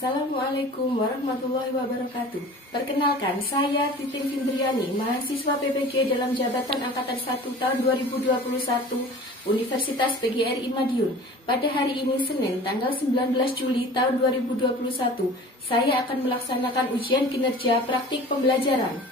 Assalamualaikum warahmatullahi wabarakatuh. Perkenalkan, saya Titin Findriani, mahasiswa PPG dalam Jabatan Angkatan 1 tahun 2021 Universitas PGRI Madiun. Pada hari ini Senin, tanggal 19 Juli tahun 2021, saya akan melaksanakan ujian kinerja praktik pembelajaran.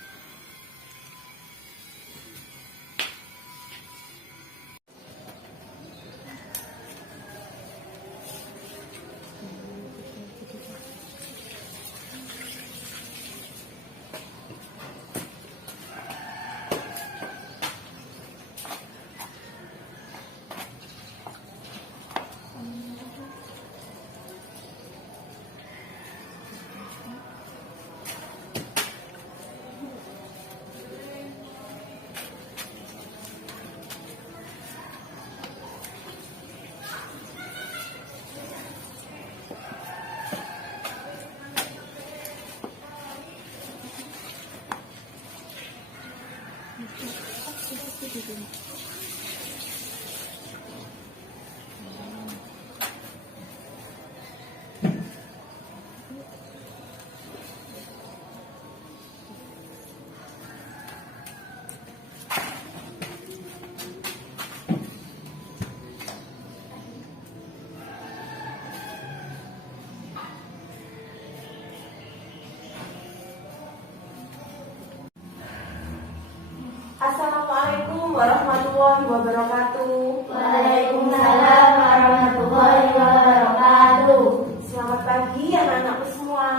Assalamualaikum warahmatullahi wabarakatuh. Waalaikumsalam warahmatullahi wabarakatuh. Selamat pagi anak-anakku semua.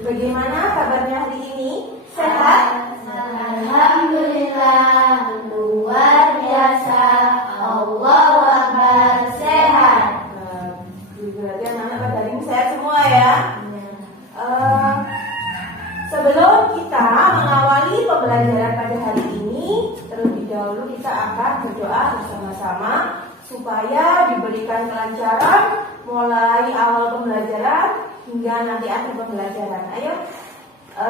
Bagaimana kabarnya hari ini? Sehat? Alhamdulillah, luar biasa. Allahu Akbar, sehat. Berarti anak-anak pada hari ini sehat semua ya. Sebelum kita mengawali pembelajaran pada hari ini, terlebih dahulu kita akan berdoa bersama-sama supaya diberikan kelancaran mulai awal pembelajaran hingga nanti akhir pembelajaran. Ayo,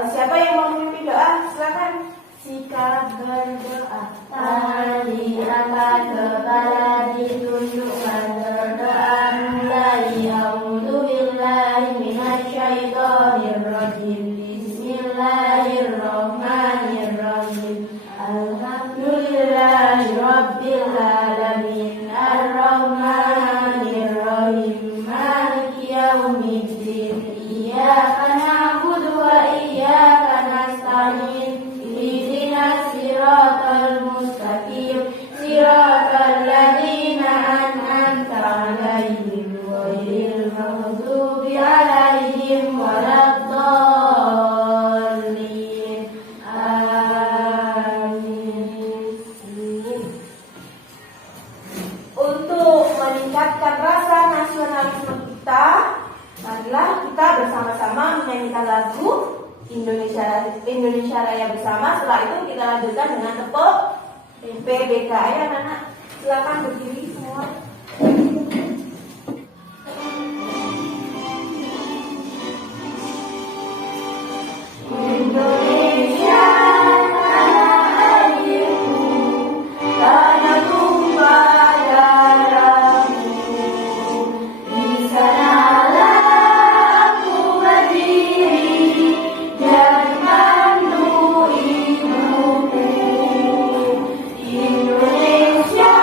siapa yang mau memimpin doa? Silakan. Sikat berdoa. Tangan diangkat, kepala ditundukkan, berdoa mulai. A'udzubillahi minasyaitonir rajim. Bismillahirrahmanirrahim. Alhamdulillahi rabbil alamin. Ar-Rahmanirrahim. Maliki yaumiddin. Iyyaka na'budu wa iyyaka nasta'in. Ihdinas siratal mustaqim. Siratal ladzina an'amta 'alaihim ghairil maghdubi 'alaihim waladdallin. Amin. Untuk meningkatkan rasa nasionalisme kita, marilah kita bersama-sama menyanyikan lagu Indonesia Raya bersama. Setelah itu kita lanjutkan dengan tepuk PBK. Ya anak-anak, silakan berdiri semua. Indonesia tanah airku, tanah tumpah darahmu. Di sanalah aku berdiri, jadi mantu ibuku. Indonesia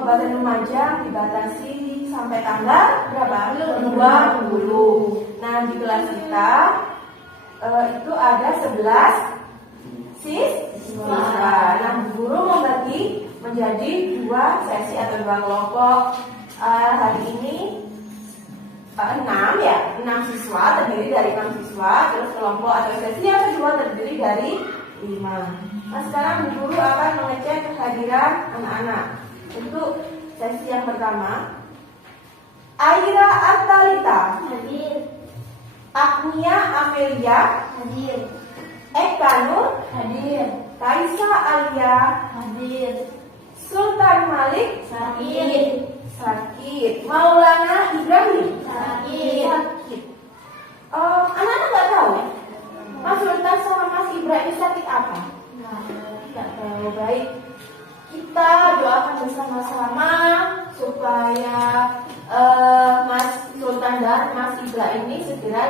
Kabupaten Lumajang dibatasi sampai tanggal berapa? 20. Nah, di kelas kita itu ada 11 siswa. Nah, guru membagi menjadi 2 sesi atau 2 kelompok. Hari ini 6 siswa, terdiri dari 6 siswa. Terus kelompok atau sesi yang kedua terdiri dari 5. Nah, sekarang guru akan mengecek kehadiran anak-anak. Untuk sesi yang pertama, Aira Artalita Hadir. Agnia Amelia Hadir. Eka Nur Hadir. Kaisa Alia Hadir. Sultan Malik Sakit. sakit. Maulana Ibrahim Sakit. Anak-anak nggak tahu ya? Mas Sultan sama Mas Ibrahim sakit apa? Nggak tahu. Baik, kita doakan bersama-sama supaya Mas Sultan dan Mas Ibrahim ini segera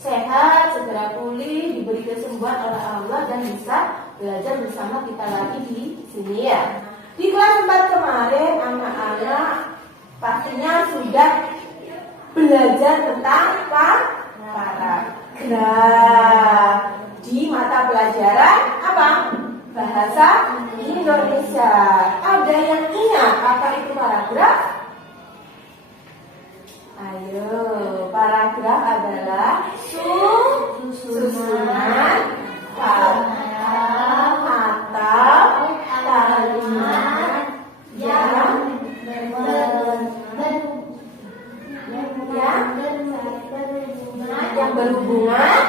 sehat, segera pulih, diberi kesembuhan oleh Allah dan bisa belajar bersama kita lagi di sini ya. Di kelas 4 kemarin anak-anak pastinya sudah belajar tentang paragraf di mata pelajaran apa? Bahasa Indonesia. Ada yang ingat apa itu paragraf? Ayo, paragraf adalah susunan kata atau kalimat yang berhubungan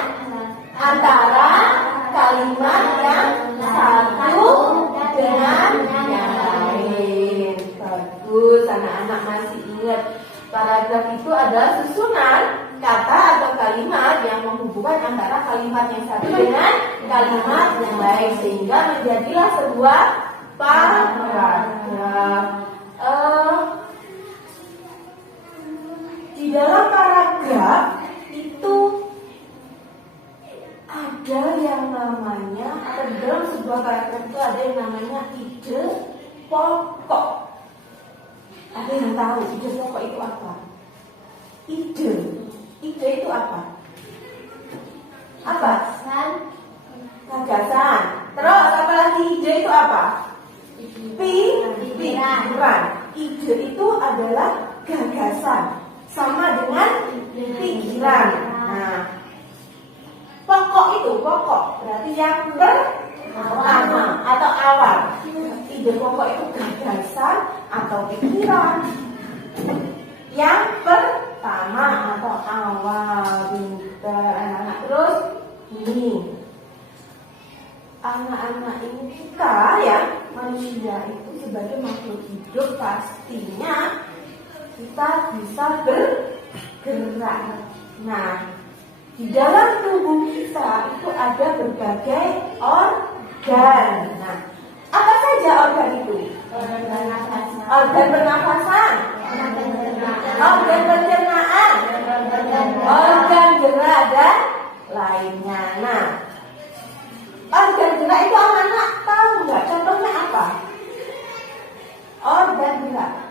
antara kalimat yang satu dengan yang lain. Bagus, anak-anak masih ingat. Paragraf itu adalah susunan kata atau kalimat yang menghubungkan antara kalimat yang satu dengan kalimat yang lain sehingga menjadilah sebuah paragraf. Di dalam paragraf itu ada yang namanya, atau di dalam sebuah paragraf itu ada yang namanya ide pokok. Ada yang tahu ide pokok itu apa? Ide itu apa? Apa? Gagasan. Terus apa lagi? Ide itu apa? Pikiran. Ide itu adalah gagasan, sama dengan pikiran. Nah, pokok berarti yang pertama atau awal. Ide pokok itu gagasan atau pikiran yang pertama atau awal. Pintar anak-anak. Terus ini anak-anak ini kita ya, manusia itu sebagai makhluk hidup pastinya kita bisa bergerak. Nah, di dalam tubuh kita itu ada berbagai organ. Nah, apa saja organ itu? Organ pernafasan, organ pencernaan, organ gerak dan lainnya. Nah, organ gerak itu anak-anak tahu nggak? Contohnya apa? Organ gerak.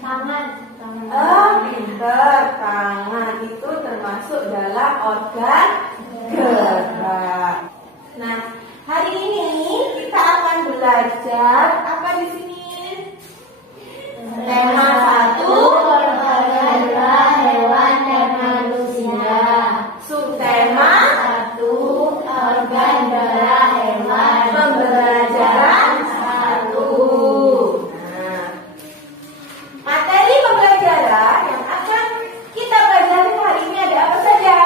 Tangan. Pinter. Tangan itu termasuk dalam organ gerak. Nah, hari ini kita akan belajar apa di sini? Tema 1, Adalah hewan dan manusia. subtema 1. Organ gerak hewan. pembelajaran 1. Nah, materi pembelajaran yang akan kita pelajari hari ini ada apa saja?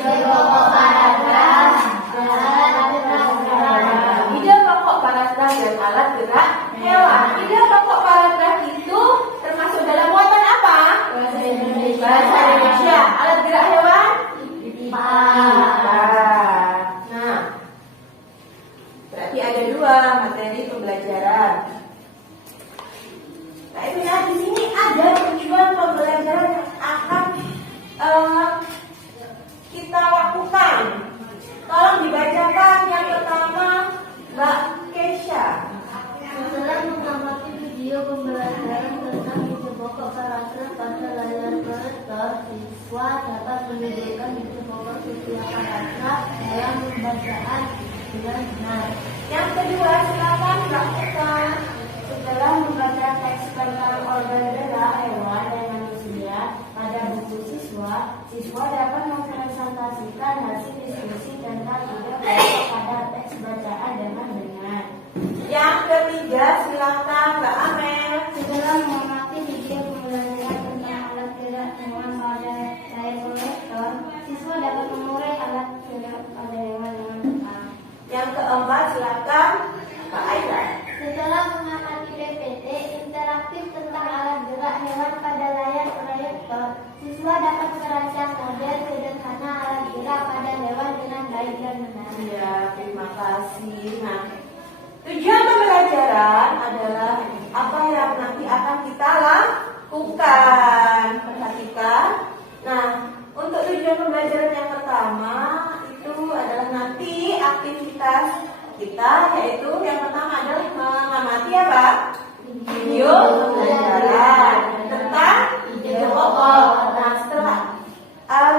Pokok paragraf dan alat gerak. Ide pokok paragraf dan alat gerak hewan. Ide pokok paragraf itu termasuk dalam muatan apa? Bahasa Indonesia. Bahasa Indonesia. Alat gerak hewan? Pipa. Nah, berarti ada 2 materi pembelajaran. Nah, itu ya, di sini ada tujuan pembelajaran yang akan kita lakukan. Tolong dibacakan yang pertama, Mbak Kesha. Setelah mengamati video pembelajaran pelajaran tentang ide pokok paragraf pada layar kertas, siswa dapat menunjukkan ide pokok setiap paragraf dalam pembacaan dengan benar. Yang kedua, silakan praktekkan. Setelah membaca teks tentang organ gerak hewan dan manusia pada buku siswa, siswa dapat mempresentasikan hasil diskusi tentang ide pokok pada teks bacaan dengan benar. Yang ketiga, silakan Mbak Amel. Setelah mengamati video pembelajaran tentang alat gerak hewan pada layar proyektor, siswa dapat mengurai alat gerak pada hewan dengan benar. Yang keempat, silakan Mbak Aira. Setelah mengamati PPT interaktif tentang alat gerak hewan pada layar proyektor, siswa dapat merancang model sederhana alat gerak pada hewan dengan baik dan benar. Ya, terima kasih. Nah, tujuan pembelajaran adalah apa yang nanti akan kita lakukan. Perhatikan. Nah, untuk tujuan pembelajaran yang pertama itu adalah nanti aktivitas kita, yaitu yang pertama adalah mengamati apa? Video pembelajaran tentang ide pokok. Nah, setelah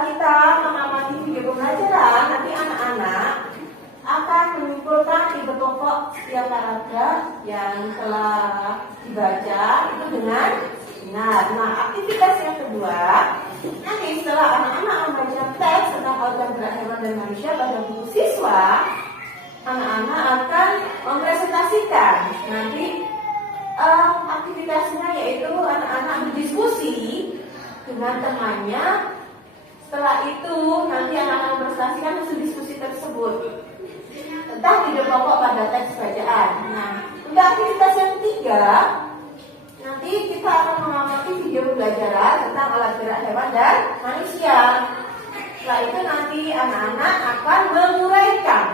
kita mengamati video pembelajaran, nanti anak-anak akan menyimpulkan ide pokok setiap paragraf yang telah dibaca itu dengan benar. Nah, aktivitas yang kedua, nanti setelah anak-anak membaca teks tentang organ gerak hewan dan manusia pada buku siswa, anak-anak akan mempresentasikan. Nanti aktivitasnya yaitu anak-anak berdiskusi dengan temannya. Setelah itu nanti anak-anak mempresentasikan hasil diskusi tersebut tentang ide pokok pada teks bacaan. Nah, untuk aktivitas yang ketiga, nanti kita akan mengamati video pembelajaran tentang alat gerak hewan dan manusia. Setelah itu nanti anak-anak akan menguraikan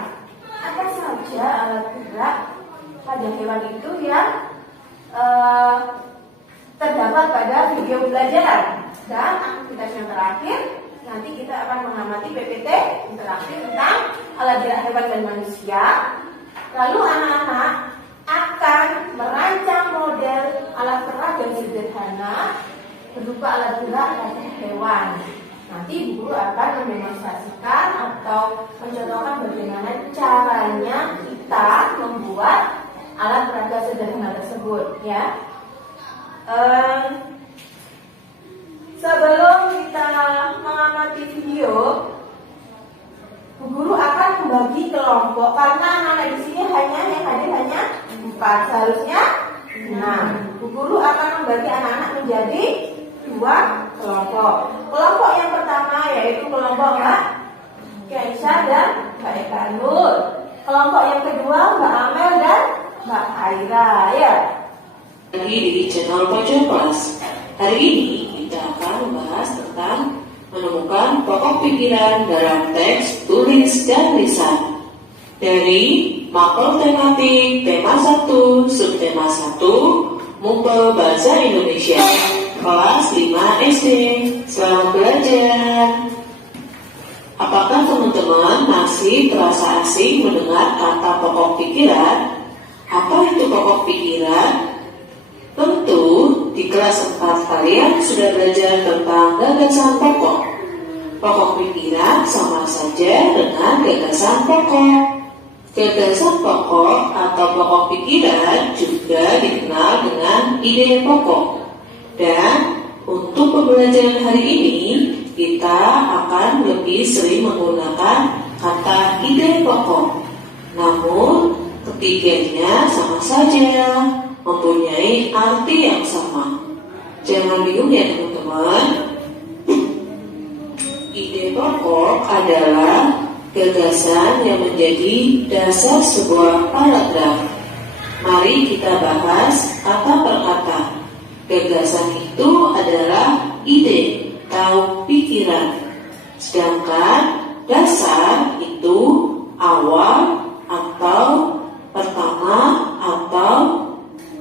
apa saja alat gerak pada hewan itu yang terdapat pada video pembelajaran. Dan aktivitas yang terakhir, nanti kita akan mengamati PPT interaktif tentang alat gerak hewan dan manusia. Lalu anak-anak akan merancang model alat gerak yang sederhana berupa alat gerak pada hewan. Nanti guru akan mendemonstrasikan atau mencontohkan bagaimana caranya kita membuat alat peraga sederhana tersebut, ya. Sebelum kita mengamati video, Bu Guru akan membagi kelompok karena anak-anak di sini yang hadir hanya 4, seharusnya 6. Bu Guru akan membagi anak-anak menjadi 2 kelompok. Kelompok yang pertama yaitu kelompok Mbak Aisyah dan Mbak Eka Nur. Kelompok yang kedua Mbak Amel dan Mbak Aira, ya. Lagi di channel Pojok Kelas. Hari ini kita akan membahas tentang menemukan pokok pikiran dalam teks, tulis, dan lisan. Dari mapel tematik tema 1, subtema 1, Mumpel Bahasa Indonesia, kelas 5 SD. Selamat belajar. Apakah teman-teman masih terasa asing mendengar kata pokok pikiran? Apa itu pokok pikiran? Tentu di kelas 4 kalian sudah belajar tentang gagasan pokok. Pokok pikiran sama saja dengan gagasan pokok. Gagasan pokok atau pokok pikiran juga dikenal dengan ide pokok. Dan untuk pembelajaran hari ini kita akan lebih sering menggunakan kata ide pokok. Namun ketiganya sama saja, mempunyai arti yang sama. Jangan bingung ya teman-teman. Ide pokok adalah gagasan yang menjadi dasar sebuah paragraf. Mari kita bahas kata per kata. Gagasan itu adalah ide atau pikiran. Sedangkan dasar itu awal atau pertama atau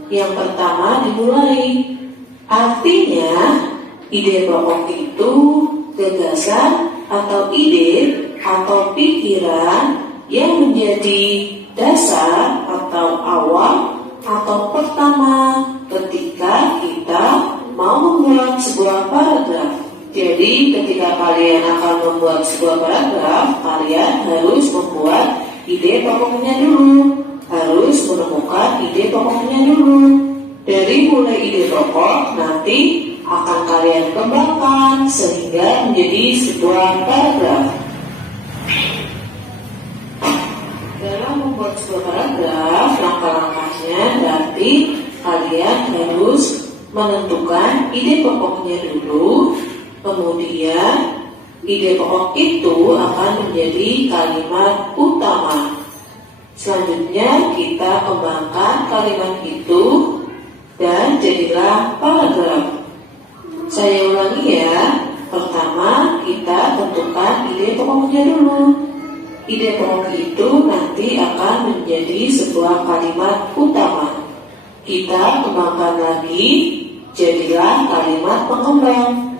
yang pertama dimulai. Artinya ide pokok itu gagasan atau ide atau pikiran yang menjadi dasar atau awal atau pertama ketika kita Jadi ketika kalian akan membuat sebuah paragraf, kalian harus membuat ide pokoknya dulu. Harus menemukan ide pokoknya dulu. Dari mulai ide pokok, nanti akan kalian kembangkan sehingga menjadi sebuah paragraf. Dalam membuat sebuah paragraf, langkah-langkahnya berarti kalian harus menentukan ide pokoknya dulu. Kemudian ide pokok itu akan menjadi kalimat utama. Selanjutnya kita kembangkan kalimat itu dan jadilah paragraf. Saya ulangi ya. Pertama kita tentukan ide pokoknya dulu. Ide pokok itu nanti akan menjadi sebuah kalimat utama. Kita kembangkan lagi, jadilah kalimat pengembang.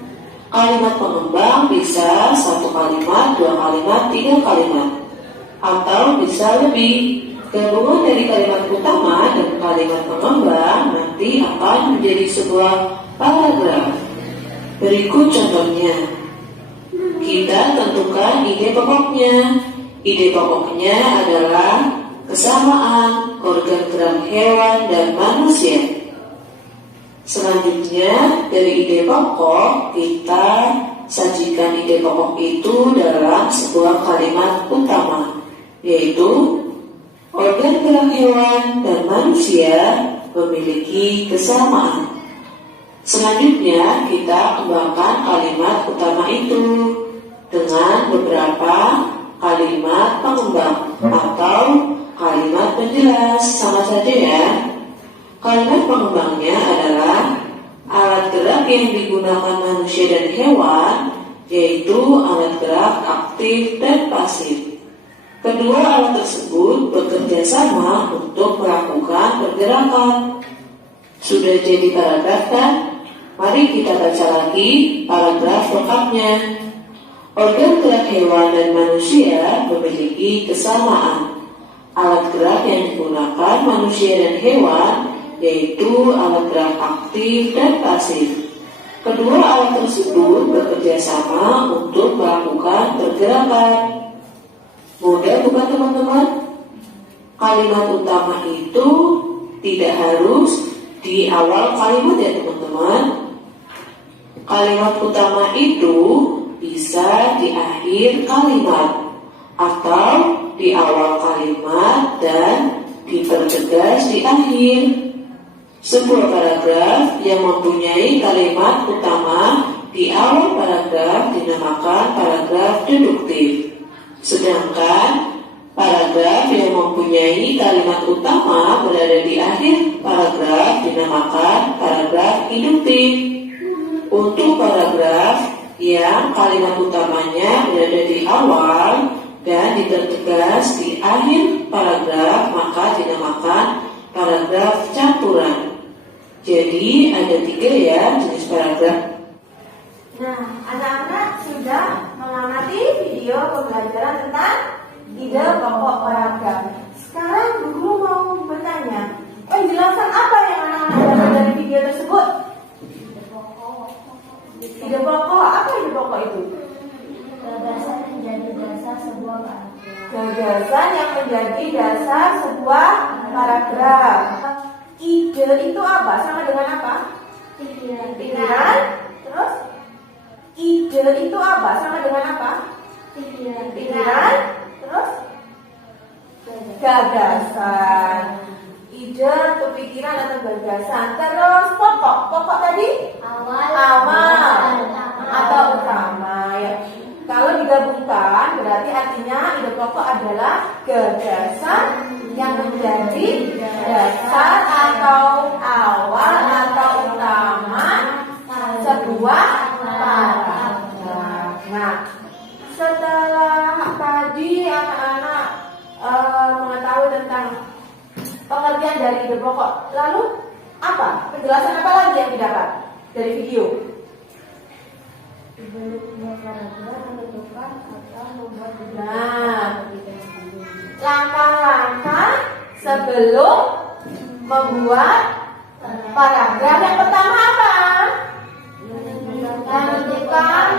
Kalimat pengembang bisa 1 kalimat, 2 kalimat, 3 kalimat, atau bisa lebih. Gabungan dari kalimat utama dan kalimat pengembang nanti akan menjadi sebuah paragraf. Berikut contohnya. Kita tentukan ide pokoknya. Ide pokoknya adalah kesamaan organ gerak hewan dan manusia. Selanjutnya, dari ide pokok, kita sajikan ide pokok itu dalam sebuah kalimat utama, yaitu organ gerak hewan dan manusia memiliki kesamaan. Selanjutnya, kita kembangkan kalimat utama itu dengan beberapa kalimat pengembang atau kalimat penjelas. Sama saja ya. Kalimat pengembangnya adalah alat gerak yang digunakan manusia dan hewan, yaitu alat gerak aktif dan pasif. Kedua alat tersebut bekerja sama untuk melakukan pergerakan. Sudah jadi paragraf kan? Mari kita baca lagi paragraf lengkapnya. Organ gerak hewan dan manusia memiliki kesamaan. Alat gerak yang digunakan manusia dan hewan yaitu alat gerak aktif dan pasif. Kedua alat tersebut bekerja sama untuk melakukan pergerakan. Mudah bukan teman-teman? Kalimat utama itu tidak harus di awal kalimat ya teman-teman. Kalimat utama itu bisa di akhir kalimat atau di awal kalimat dan dipertegas di akhir. Sebuah paragraf yang mempunyai kalimat utama di awal paragraf dinamakan paragraf deduktif. Sedangkan paragraf yang mempunyai kalimat utama berada di akhir paragraf dinamakan paragraf induktif. Untuk paragraf yang kalimat utamanya berada di awal dan dipertegas di akhir paragraf maka dinamakan paragraf campuran. Jadi ada 3 ya jenis paragraf. Nah, anak-anak sudah mengamati video pembelajaran tentang ide pokok paragraf. Sekarang guru mau bertanya, penjelasan apa yang anak-anak dapat dari video tersebut? Ide pokok, apa ide pokok itu? Gagasan menjadi dasar sebuah paragraf. Gagasan yang menjadi dasar sebuah paragraf. Ide itu apa? Sama dengan apa? Pikiran. Terus? Ide itu apa? Sama dengan apa? Pikiran. Terus? Gagasan. Ide atau pikiran atau gagasan. Terus pokok. Pokok tadi? Awal. Atau utama ya. Kalau digabungkan berarti artinya ide pokok adalah gagasan yang menjadi dasar atau awal atau utama sebuah paragraf. Nah, setelah tadi anak-anak mengetahui tentang pengertian dari ide pokok, lalu apa? Penjelasan apa lagi yang didapat dari video? Nah, langkah-langkah sebelum membuat paragraf yang pertama apa? Menentukan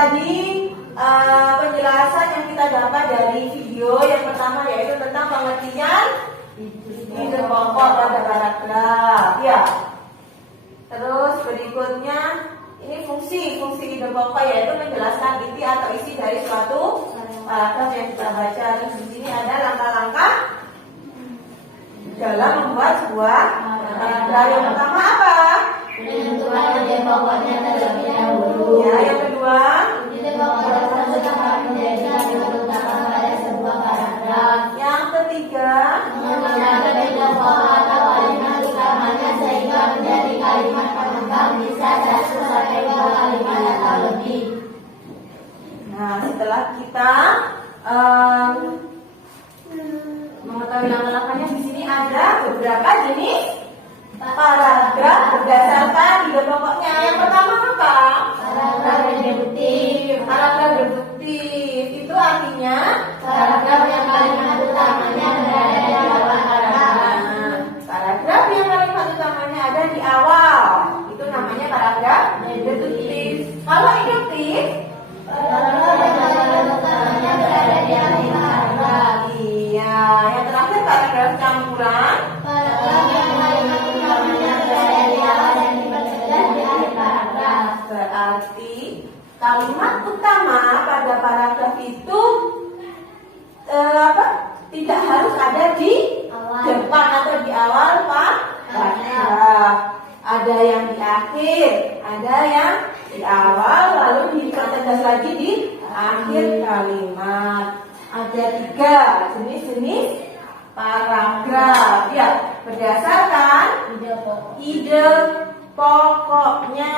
tadi penjelasan yang kita dapat dari video yang pertama yaitu tentang pengertian ide pokok pada paragraf ya. Terus berikutnya ini fungsi ide pokok yaitu menjelaskan inti atau isi dari suatu paragraf yang kita baca. Terus di sini ada langkah-langkah dalam membuat sebuah paragraf. Yang pertama apa? Menentukan ide pokoknya terlebih dahulu. Ya, yang kedua, Ide pokok tersebut akan menjadi kalimat utama pada sebuah paragraf. yang ketiga, Menggunakan ide pokok atau kalimat utamanya sehingga menjadi kalimat pengembang bisa 1 sampai 2 kalimat atau lebih. nah setelah kita mengetahui langkah-langkahnya, di sini ada beberapa jenis paragraf berdasarkan ide pokoknya. Yang pertama apa? Paragraf deduktif. Paragraf deduktif itu artinya Paragraf yang kalimat utamanya berada di awal paragraf. paragraf yang kalimat utamanya ada di awal itu namanya paragraf deduktif. Kalau induktif, Paragraf yang kalimat utamanya berada di akhir paragraf. iya. Yang terakhir paragraf campuran. Paragraf yang kalimat utamanya berada di awal dan dipertegas di akhir paragraf. Berarti kalimat utama pada paragraf itu tidak harus ada di Awal. depan atau di awal paragraf. Ada yang di akhir, ada yang di awal, lalu dipertegas lagi di akhir kalimat. Ada 3 jenis-jenis paragraf ya, berdasarkan Ide pokok. ide pokoknya.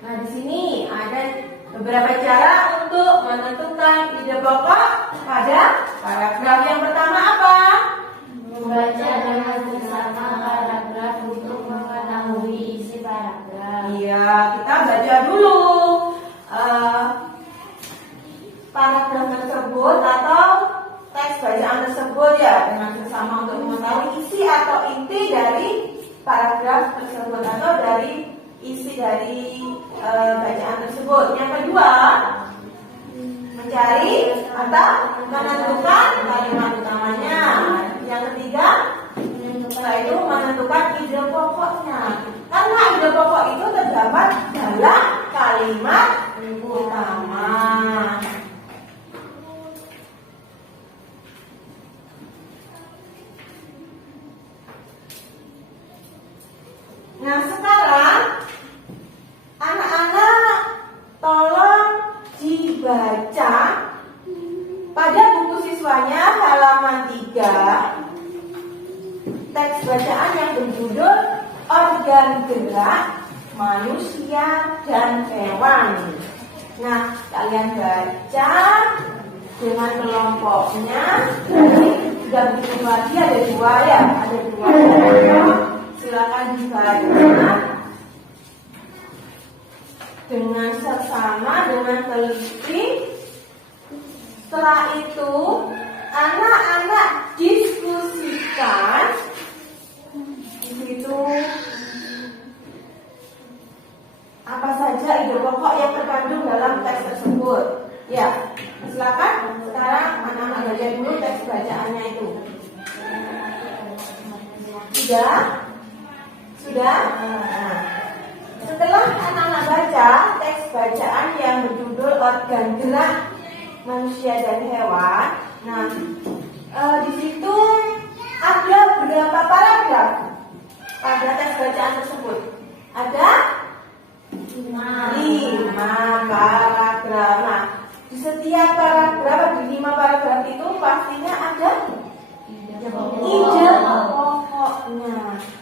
Nah, di sini ada beberapa cara untuk menentukan ide pokok pada paragraf. Yang pertama apa? Membaca dengan bersama paragraf untuk mengetahui isi paragraf. Iya, kita baca dulu paragraf tersebut atau teks bacaan tersebut ya, dengan bersama untuk mengetahui isi atau inti dari paragraf tersebut atau dari isi dari bacaan tersebut. Yang kedua, mencari atau menentukan kalimat utamanya. Yang ketiga, setelah itu menentukan ide pokoknya. Karena ide pokok itu terdapat dalam kalimat utama. Nah, sekarang anak-anak tolong dibaca pada buku siswanya halaman 3 teks bacaan yang berjudul Organ Gerak Manusia dan Hewan. Nah, kalian baca dengan kelompoknya. Jadi sudah begitu lagi ada 2 ya, ada 2 kelompok. Silakan dibaca dengan seksama, dengan teliti. Setelah itu anak-anak diskusikan di situ apa saja ide pokok yang terkandung dalam teks tersebut. Ya, silakan sekarang anak-anak baca dulu teks bacaannya itu. Sudah? Nah, setelah anak-anak baca teks bacaan yang berjudul Organ Gerak Manusia dan Hewan, nah di situ ada berapa paragraf pada teks bacaan tersebut? Ada 5 paragraf. Nah, di setiap paragraf, di 5 paragraf itu pastinya ada ide pokoknya.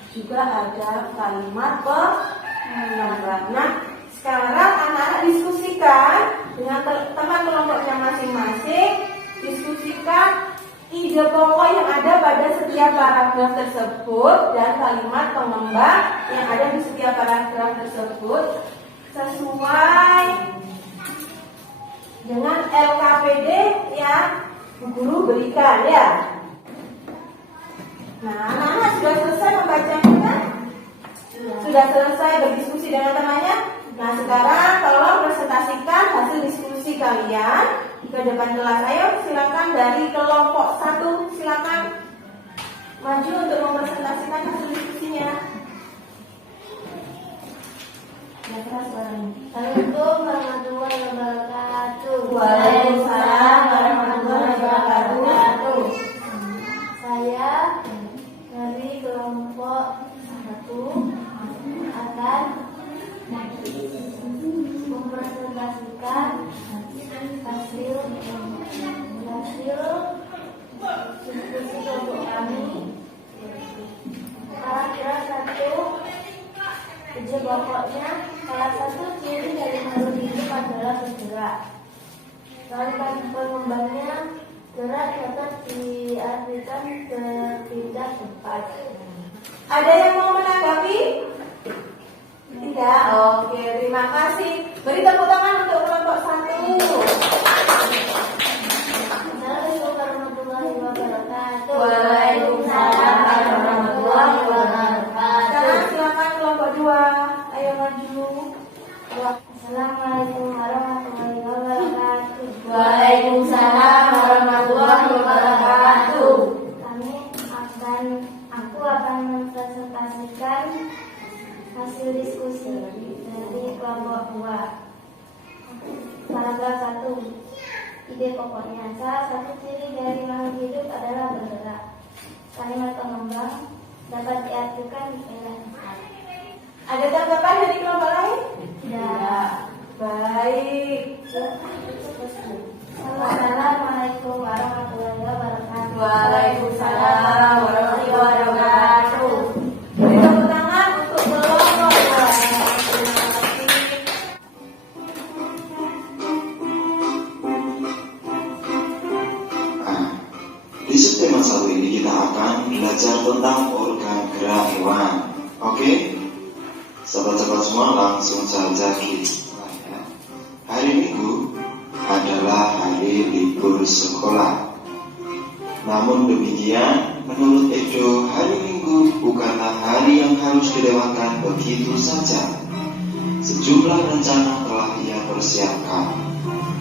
Juga ada kalimat pengantar. Nah, sekarang anak-anak diskusikan dengan teman kelompoknya masing-masing. Diskusikan ide pokok yang ada pada setiap paragraf tersebut dan kalimat pengembang yang ada di setiap paragraf tersebut sesuai dengan LKPD yang guru berikan ya. Nah, anak-anak sudah selesai membacanya kan? Sudah selesai berdiskusi dengan temannya? Nah, sekarang tolong presentasikan hasil diskusi kalian ke depan kelas. Ayo, silakan dari kelompok 1, silakan maju untuk mempresentasikan hasil diskusinya. Ya, keras suaranya. Assalamualaikum warahmatullahi wabarakatuh. Waalaikumsalam warahmatullahi wabarakatuh. Saya dari kelompok 1 akan mempresentasikan hasil diskusi kelompok kami. Paragraf 1, ide pokoknya. Salah satu ciri dari makhluk hidup adalah bergerak. Tanpa pengembangnya, gerak dapat diartikan berpindah tempat. Ada yang mau menanggapi? Tidak? Oke, terima kasih. Beri tepuk tangan untuk kelompok 1. Assalamualaikum warahmatullahi wabarakatuh. Waalaikumsalam warahmatullahi wabarakatuh. Sekarang silakan kelompok 2. Ayo maju. Assalamualaikum warahmatullahi wabarakatuh. Waalaikumsalam warahmatullahi wabarakatuh. Aku akan mempresentasikan hasil diskusi dari kelompok 2. Paragraf 1. Ide pokoknya, salah satu ciri dari makhluk hidup adalah bergerak. Kalimat pengembang dapat diartikan berpindah tempat. Ada tanggapan dari kelompok lain? Tidak. Baik. Assalamualaikum warahmatullahi wabarakatuh. Waalaikumsalam warahmatullahi wabarakatuh. Beri tepuk tangan untuk kelompok 2. Terima kasih. Di subtema 1 ini kita akan belajar tentang organ gerak hewan. Oke? Sahabat-sahabat semua langsung saja kita. Hari Minggu adalah hari libur sekolah. Namun demikian, menurut Edo, hari Minggu bukanlah hari yang harus dilewatkan begitu saja. Sejumlah rencana telah ia persiapkan,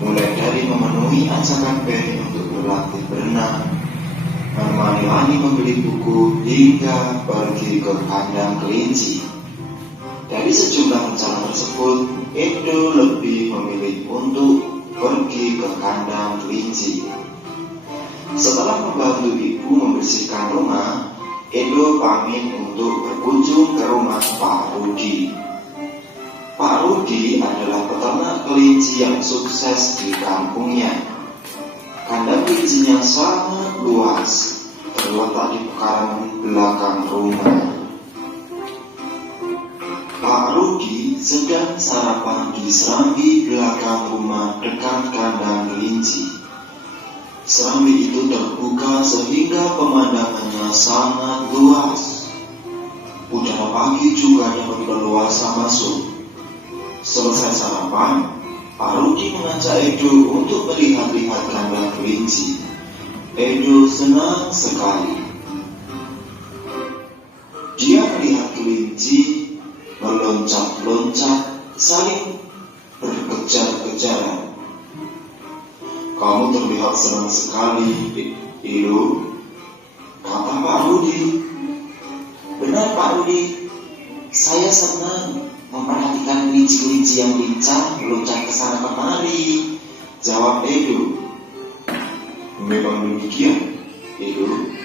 mulai dari memenuhi ajakan Penny untuk berlatih berenang, menemani Ani membeli buku, hingga pergi ke kandang kelinci. Dari sejumlah rencana tersebut, Edo lebih memilih untuk pergi ke kandang kelinci. Setelah membantu ibu membersihkan rumah, Edo pamit untuk berkunjung ke rumah Pak Rudi. Pak Rudi adalah peternak kelinci yang sukses di kampungnya. Kandang kelincinya sangat luas, terletak di pekarangan belakang rumah. Pak Rudi sedang sarapan di serambi belakang rumah dekat kandang kelinci. Serambi itu terbuka sehingga pemandangannya sangat luas. Udara pagi juga dapat leluasa masuk. Selesai sarapan, Pak Rudi mengajak Edo untuk melihat-lihat kandang kelinci. Edo senang sekali. Dia melihat kelinci meloncat-loncat, saling berkejar-kejaran. Kamu terlihat senang sekali, Edo, kata Pak Rudi. Benar Pak Rudi, saya senang memperhatikan kelinci-kelinci yang lincah meloncat ke sana kemari, jawab Edo. Memang demikian, Edo.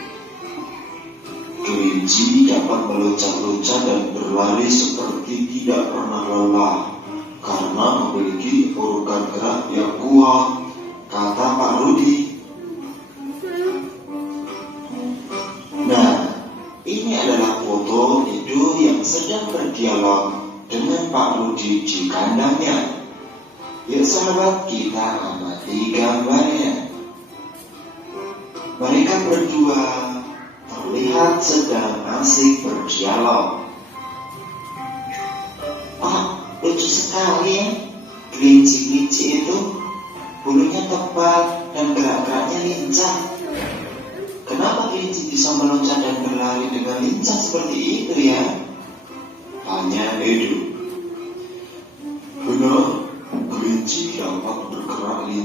Kelinci dapat meloncat-loncat dan berlari seperti tidak pernah lelah karena memiliki organ gerak yang kuat, kata Pak Rudi. Nah, ini adalah foto Edo yang sedang berdialog dengan Pak Rudi di kandangnya. Yuk sahabat, kita amati gambarnya. Mereka berdua terlihat sedang asik berdialog. Pak, lucu sekali ya, kelinci-kelinci itu bulunya tebal dan gerak-geraknya lincah. Kenapa kelinci bisa meloncat dan berlari dengan lincah seperti itu ya? Tanya Edo.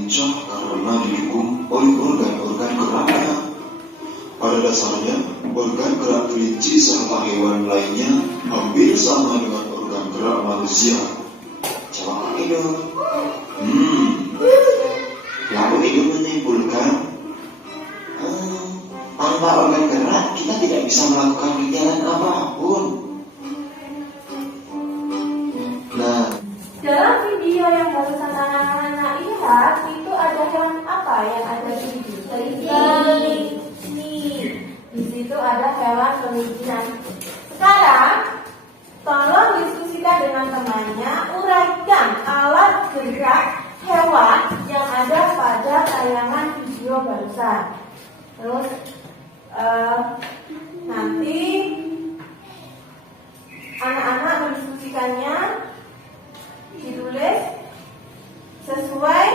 lincah karena didukung oleh organ-organ geraknya. Pada dasarnya, organ gerak kelinci serta hewan lainnya hampir sama dengan organ gerak manusia. Coba itu. Lalu itu menyimpulkan tanpa organ gerak kita tidak bisa melakukan kegiatan apapun. Nah, dalam video yang barusan anak-anak lihat itu ada hewan apa yang ada di video? Kelinci. Di situ ada hewan kelinci. Sekarang tolong diskusikan dengan temannya, uraikan alat gerak hewan yang ada pada tayangan video barusan. Terus nanti anak-anak mendiskusikannya, ditulis sesuai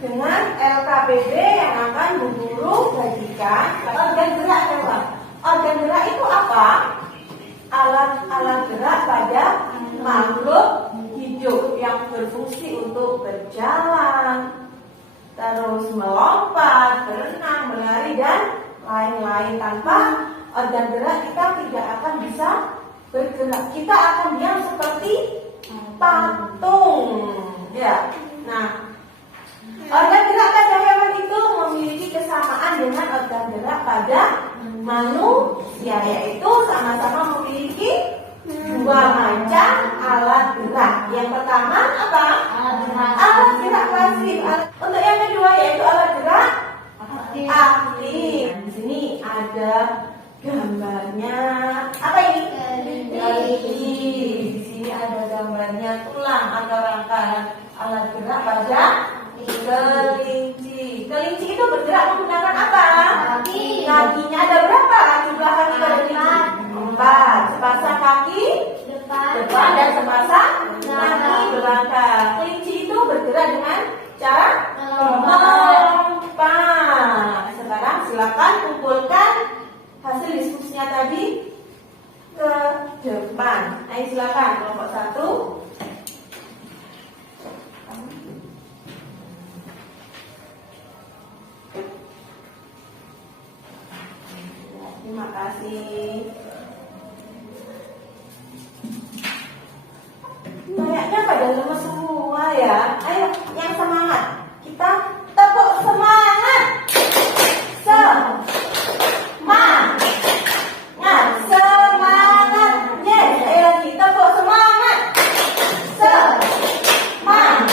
dengan LKPD yang akan Bu Guru bagikan organ gerak hewan. Organ gerak itu apa? Alat-alat gerak pada makhluk hidup yang berfungsi untuk berjalan, terus melompat, berenang, berlari, dan lain-lain. Tanpa organ gerak kita tidak akan bisa bergerak. Kita akan diam seperti patung. Ya. Nah, organ gerak pada hewan itu memiliki kesamaan dengan organ gerak pada manusia, yaitu sama-sama memiliki dua macam alat gerak. Yang pertama apa? Alat gerak pasif. Untuk yang kedua yaitu alat gerak aktif. Di sini ada gambarnya. Apa ini? Kelinci. Di sini ada gambarnya tulang atau rangkaian alat gerak pada kelinci. Kelinci itu bergerak menggunakan apa? Kakinya ada berapa? Jumlah kaki pada kelinci? 4. Sepasang kaki depan dan sepasang kaki belakang. Kelinci itu bergerak dengan cara melompat. Sekarang silakan kumpulkan hasil diskusinya tadi ke depan. Ayo silakan kelompok 1. Terima kasih. Kayaknya pada lemes semua ya. Ayo, yang semangat. Kita tepuk semangat. Semangat. Yes, ayo lagi tepuk semangat. Semangat.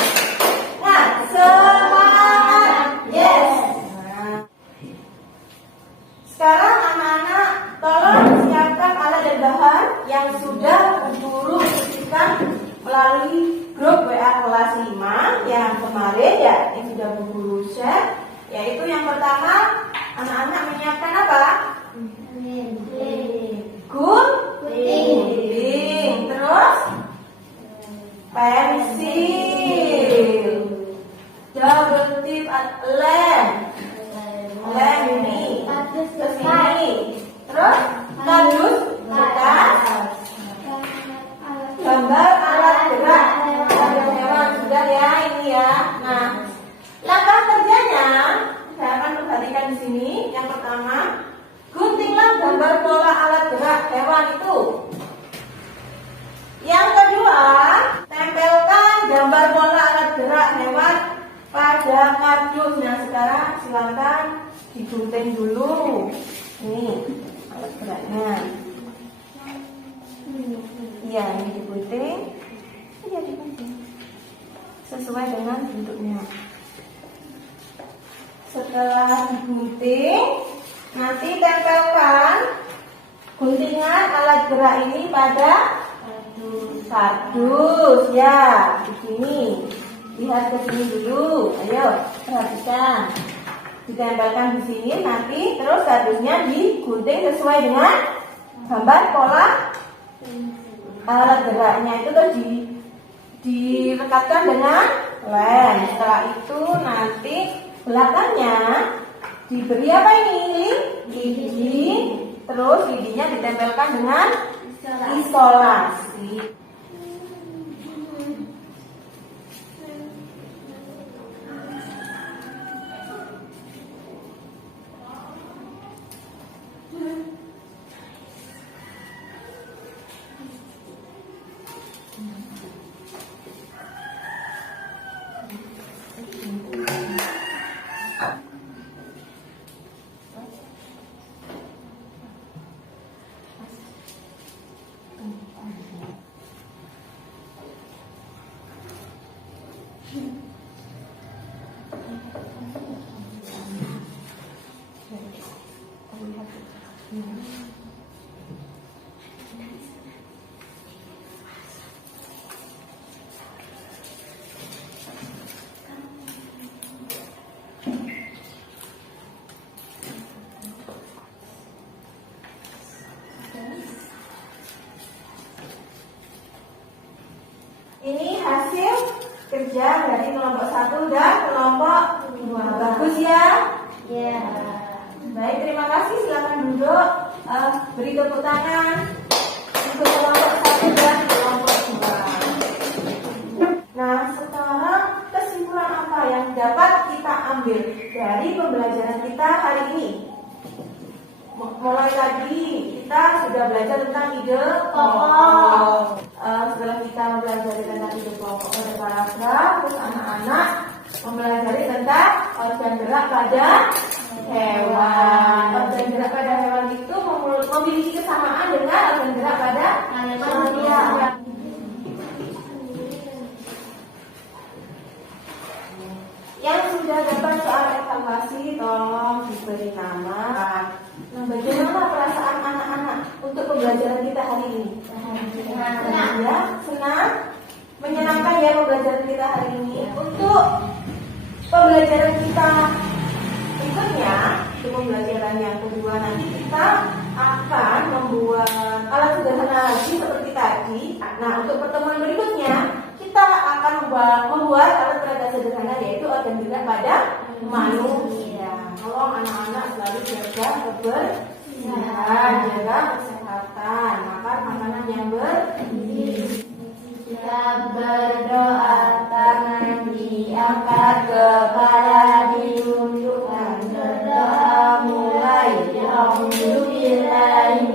Yes. Sekarang anak-anak tolong siapkan alat dan bahan yang sudah Guru berikan melalui grup WA kelas 5 yang kemarin ya, yang sudah Guru share. Yaitu yang pertama, anak-anak menyiapkan apa? Gunting. Terus pensil, double tip, lem ini, terus ini, terus kardus bekas, gambar alat gerak pada hewan sudah ya ini ya. Nah, langkah kerjanya saya akan perhatikan di sini. Yang pertama, guntinglah gambar pola alat gerak hewan itu. Yang kedua, tempelkan gambar pola alat gerak hewan pada kardus. Nah, sekarang silakan digunting dulu. Ini alat geraknya. Iya, ini digunting. Iya, digunting sesuai dengan bentuknya. Setelah digunting, nanti tempelkan guntingan alat gerak ini pada kardus ya. Di sini, lihat ke sini dulu. Ayo perhatikan. Ditempelkan di sini, nanti terus kardusnya digunting sesuai dengan gambar pola alat geraknya itu terus direkatkan dengan lem. Setelah itu nanti belakangnya diberi apa ini? Lidi. Terus lidinya ditempelkan dengan isolasi. kerja dari kelompok 1 dan kelompok 2. Bagus ya? Ya. Baik, terima kasih. Silakan duduk. Beri tepuk tangan untuk kelompok 1 dan kelompok 2. Nah, sekarang kesimpulan apa yang dapat kita ambil dari pembelajaran kita hari ini? Mulai tadi kita sudah belajar tentang ide pokok. Setelah kita mempelajari tentang ide pokok pada paragraf, terus anak-anak mempelajari tentang organ gerak pada hewan. Organ gerak pada hewan itu memiliki kesamaan dengan organ gerak pada manusia. Yang sudah dapat soal evaluasi tolong diberi nama. Nah, bagaimana perasaan anak-anak untuk pembelajaran kita hari ini? Senang ya, senang, menyenangkan ya pembelajaran kita hari ini. Untuk pembelajaran kita berikutnya, untuk pembelajaran yang kedua nanti kita akan membuat alat sederhana lagi seperti tadi. Nah, untuk pertemuan berikutnya kita akan membuat alat peraga sederhana yaitu organ gerak pada manusia. Tolong anak-anak selalu jaga kebersihan, jaga kesehatan, makan makanan yang bergizi. Kita berdoa, tangan diangkat, kepala diundukkan, berdoa mulai. Alhamdulillah.